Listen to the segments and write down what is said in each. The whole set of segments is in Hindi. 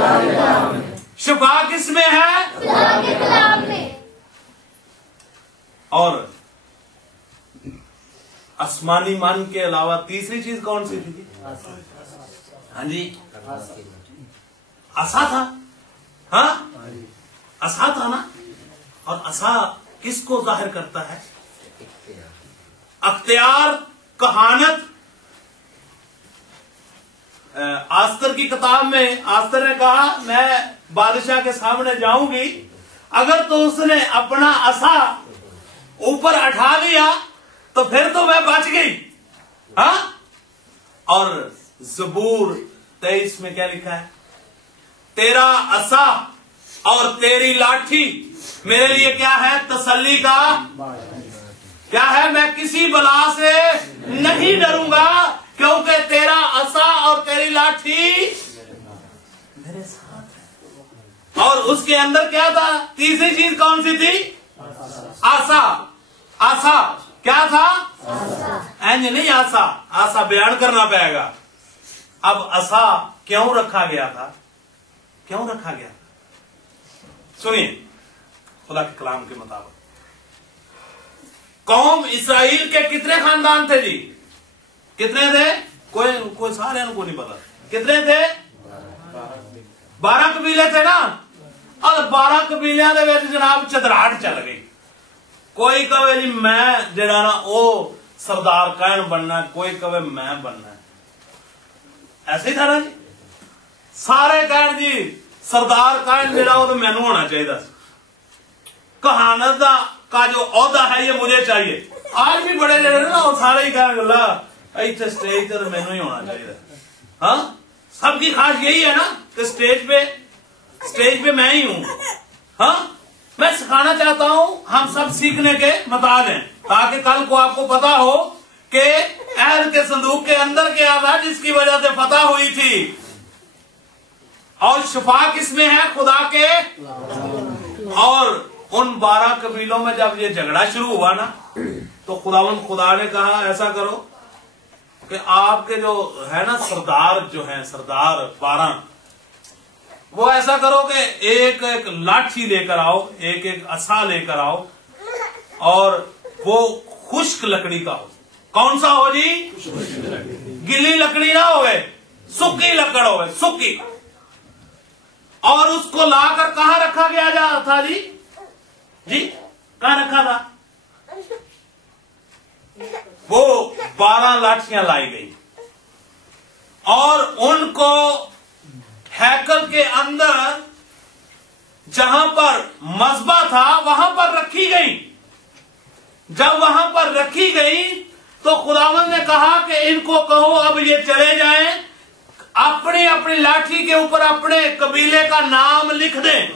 शिफा किसमें है? खुदा के कलाम में। और आसमानी मन के अलावा तीसरी चीज कौन सी थी? हाँ जी, आसा था। हाँ, आसा था ना। और आसा किसको जाहिर करता है? अख्तियार, कहानत। आस्तर की किताब में आस्तर ने कहा मैं बादशाह के सामने जाऊंगी, अगर तो उसने अपना असा ऊपर उठा दिया तो फिर तो मैं बच गई। हाँ, और ज़बूर 23 में क्या लिखा है? तेरा असा और तेरी लाठी मेरे लिए क्या है? तसल्ली का क्या है? मैं किसी बला से नहीं डरूंगा क्योंकि तेरा असा और तेरी लाठी मेरे साथ है। और उसके अंदर क्या था? तीसरी चीज कौन सी थी? आसा। आसा क्या था? एंज नहीं, आसा। आसा बयान करना पड़ेगा। अब आसा क्यों रखा गया था? क्यों रखा गया था? सुनिए, खुदा के कलाम के मुताबिक कौम इसराइल के कितने खानदान थे जी? कितने थे? कोई सारे को नहीं पता। कितने थे? 12 कबीले थे ना। और 12 कबीलियां दे विच जनाब चदराहट चल गई। कोई कहे जी मैं जड़ा ना ओ सरदार कहन बनना, कोई कहे मैं बनना। ऐसे ही था ना जी। सारे कहन जी सरदार कहन जड़ा वो तो मैनू होना चाहिए। कहानत का जो औहदा है ये मुझे चाहिए। आज भी बड़े जड़े ना वो सारे ही कह गला इतने स्टेज पर मैनू ही होना चाहिए। हाँ, सबकी खास यही है ना कि स्टेज पे मैं ही हूं। हाँ, मैं सिखाना चाहता हूं हम सब सीखने के मुताबिक हैं, ताकि कल को आपको पता हो कि अहद के संदूक के अंदर क्या था जिसकी वजह से फतह हुई थी। और शिफा किसमें है? खुदा के। और उन 12 कबीलों में जब ये झगड़ा शुरू हुआ ना, तो खुदा ने कहा ऐसा करो कि आपके जो है ना सरदार, जो है सरदार 12, वो ऐसा करो कि एक एक लाठी लेकर आओ, एक एक असा लेकर आओ, और वो खुश्क लकड़ी का हो। कौन सा हो जी? गिल्ली लकड़ी ना होवे, सूखी लकड़ होवे, सूखी। और उसको लाकर कहां रखा गया था जी? कहां रखा था? वो 12 लाठियां लाई गई और उनको हैकल के अंदर जहां पर मज़बा था वहां पर रखी गई। जब वहां पर रखी गई तो खुदावंद ने कहा कि इनको कहो अब ये चले जाएं, अपनी अपनी लाठी के ऊपर अपने कबीले का नाम लिख दें।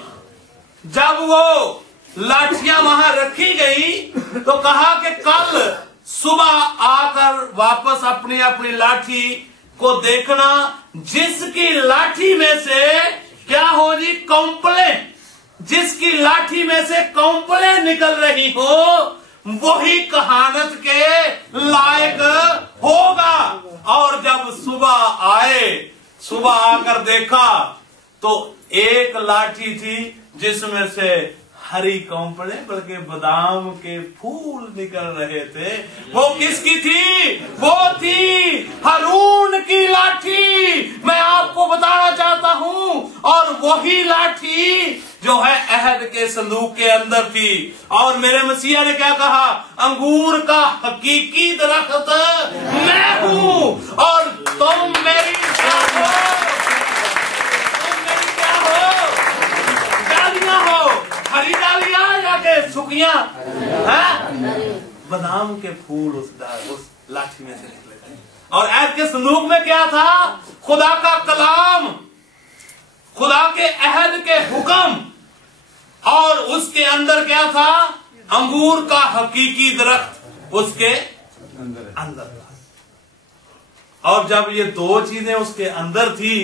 जब वो लाठियां वहां रखी गई तो कहा कि कल सुबह आकर वापस अपनी अपनी लाठी को देखना, जिसकी लाठी में से क्या हो जी? कौंपले। जिसकी लाठी में से कौंपले निकल रही हो वही कहानत के लायक होगा। और जब सुबह आए, सुबह आकर देखा तो एक लाठी थी जिसमें से हरी कौंपड़े बल्कि बादाम के फूल निकल रहे थे। वो किसकी थी? वो थी हारून की लाठी। मैं आपको बताना चाहता हूं, और वही लाठी जो है अहद के संदूक के अंदर थी। और मेरे मसीहा ने क्या कहा? अंगूर का हकीकी दरख्त मैं हूं और तुम मेरी क्या हो? डालियां हो, हरी डालियां या के सुखियां? बादाम के फूल उस लाठी में से निकले थे। और अहद के संदूक में क्या था? खुदा का कलाम, खुदा के अहद के हुक्म। और उसके अंदर क्या था? अंगूर का हकीकी दरख्त उसके अंदर था। और जब ये दो चीजें उसके अंदर थी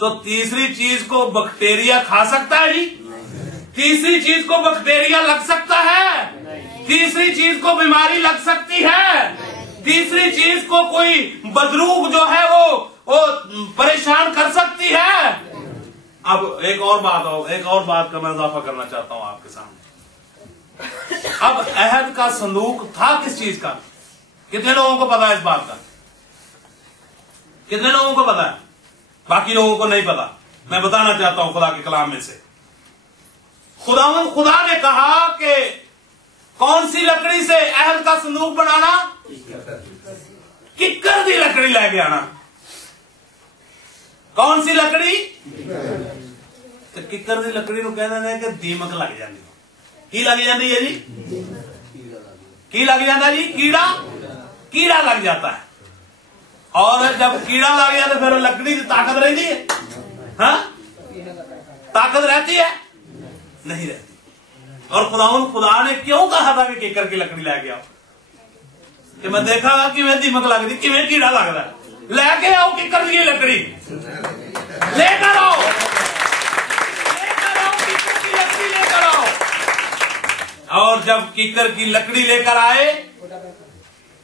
तो तीसरी चीज को बैक्टीरिया खा सकता है जी? तीसरी चीज को बैक्टीरिया लग सकता है? तीसरी चीज को बीमारी लग सकती है? तीसरी चीज को कोई बदरूग जो है वो परेशान कर सकती है? अब एक और बात का मैं इजाफा करना चाहता हूं आपके सामने। अब अहद का संदूक था किस चीज का? कितने लोगों को पता है इस बात का? कितने लोगों को पता है? बाकी लोगों को नहीं पता। मैं बताना चाहता हूं खुदा के कलाम में से। खुदा ने कहा कि कौन सी लकड़ी से अहद का संदूक बनाना? किक्कर दी लकड़ी लेके आना। कौन सी लकड़ी? तो किक्कर दी लकड़ी को कहते हैं कि दीमक लग जाती। की लग जाती है जी? की लग जाता है जी? कीड़ा लग जाता है। और जब कीड़ा लग जाता है फिर लकड़ी की ताकत रहती है? हाँ, ताकत रहती है? नहीं रहती। और खुदा ने क्यों कहा था कि किक्कर की लकड़ी लेके आओ? कि मैं देखा कि मैं दीमक लग रही, कि मैं कीड़ा लग रहा है, लेके आओ किक्कर की लकड़ी, लेकर आओ किक्कर की लकड़ी लेकर आओ। और जब किक्कर की लकड़ी लेकर आए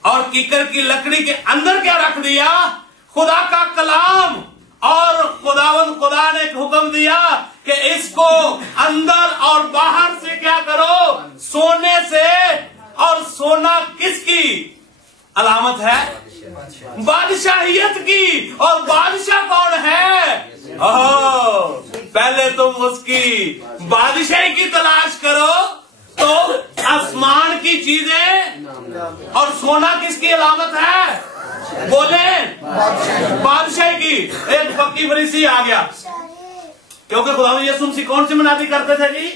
और किक्कर की लकड़ी के अंदर क्या रख दिया? खुदा का कलाम। और खुदा ने हुक्म दिया कि इसको अंदर और बाहर से क्या करो? सोने से। और सोना किसकी अलामत है? बादशाहियत की। और बादशाह कौन है? पहले तुम उसकी बादशाही की तलाश करो तो आसमान की चीजें। और सोना किसकी अलामत है? बोले बादशाही की। एक फकीर फरीसी आ गया, क्योंकि खुदा यीशु मसीह कौन सी मनाती करते थे जी?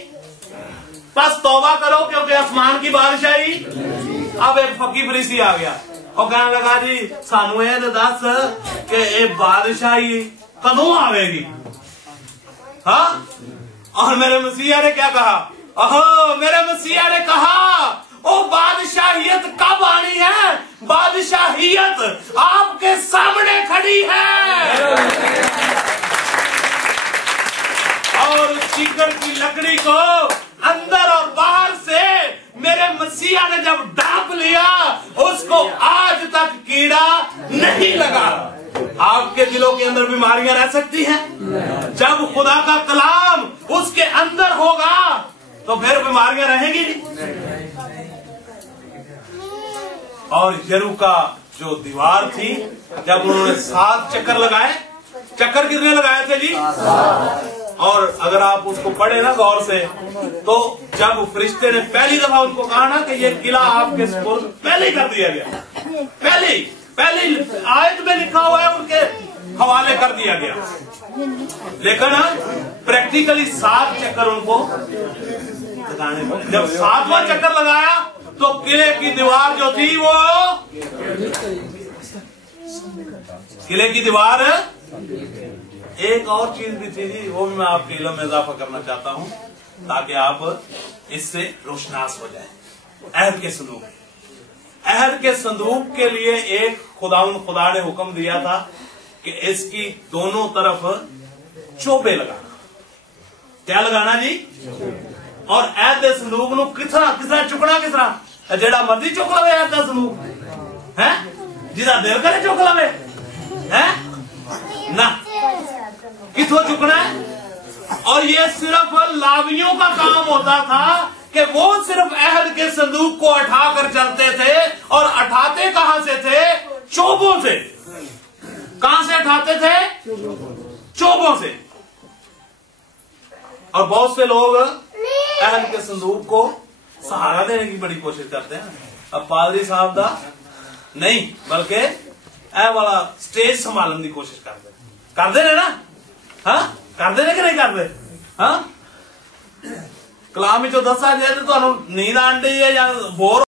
बस तौबा करो क्योंकि आसमान की बादशाही। अब एक फकीर फरीसी आ गया और कहने लगा जी सानू ये दस कि ये बादशाही कदों आवेगी? हाँ, और मेरे मसीहा ने क्या कहा? मेरे मसीहा ने कहा ओ बादशाहियत कब आनी है? बादशाहियत आपके सामने खड़ी है। और किक्कर की लकड़ी को अंदर और बाहर से मेरे मसीहा ने जब ढांप लिया, उसको आज तक कीड़ा नहीं लगा। आपके दिलों के अंदर बीमारियां रह सकती हैं, जब खुदा का कलाम उसके अंदर होगा तो फिर बीमारियां रहेंगी नहीं। और यरू का जो दीवार थी, जब उन्होंने 7 चक्कर लगाए, चक्कर कितने लगाए थे जी? और अगर आप उसको पढ़े ना गौर से, तो जब फरिश्ते ने पहली दफा उनको कहा ना कि ये किला आपके सुपुर्द, पहले ही कर दिया गया। पहले आयत में लिखा हुआ है, उनके हवाले कर दिया गया। लेकिन प्रैक्टिकली 7 चक्कर उनको लगाने पड़े। जब 7वां चक्कर लगाया तो किले की दीवार जो थी वो, किले की दीवार, एक और चीज भी थी जी, वो भी मैं आपके इल्म में इजाफा करना चाहता हूं ताकि आप इससे रोशनास हो जाए। अहद के संदूक के लिए एक खुदा ने हुक्म दिया था कि इसकी दोनों तरफ चोबे लगाना। क्या लगाना जी? और अहद के संदूक नु किस तरह चुकना? किस तरह? जेड़ा मर्जी चुक लवे अहद का संदूक है, जिदा दिल करे चुक लवे है ना, किथों चुकना है? और ये सिर्फ लावियों का काम होता था कि वो सिर्फ अहद के संदूक को उठा कर चलते थे। और उठाते कहां से थे? चोबों से। कहां से उठाते थे? चोबों से। और बहुत से लोग अहद के संदूक को सहारा देने की बड़ी कोशिश करते हैं। अब पादरी साहब का नहीं, बल्कि ए वाला स्टेज संभालने की कोशिश करते हैं ना। हाँ, करते हैं कि नहीं करते? हाँ, कलाम जो दसा जाए तो नींद आंटी है या बोर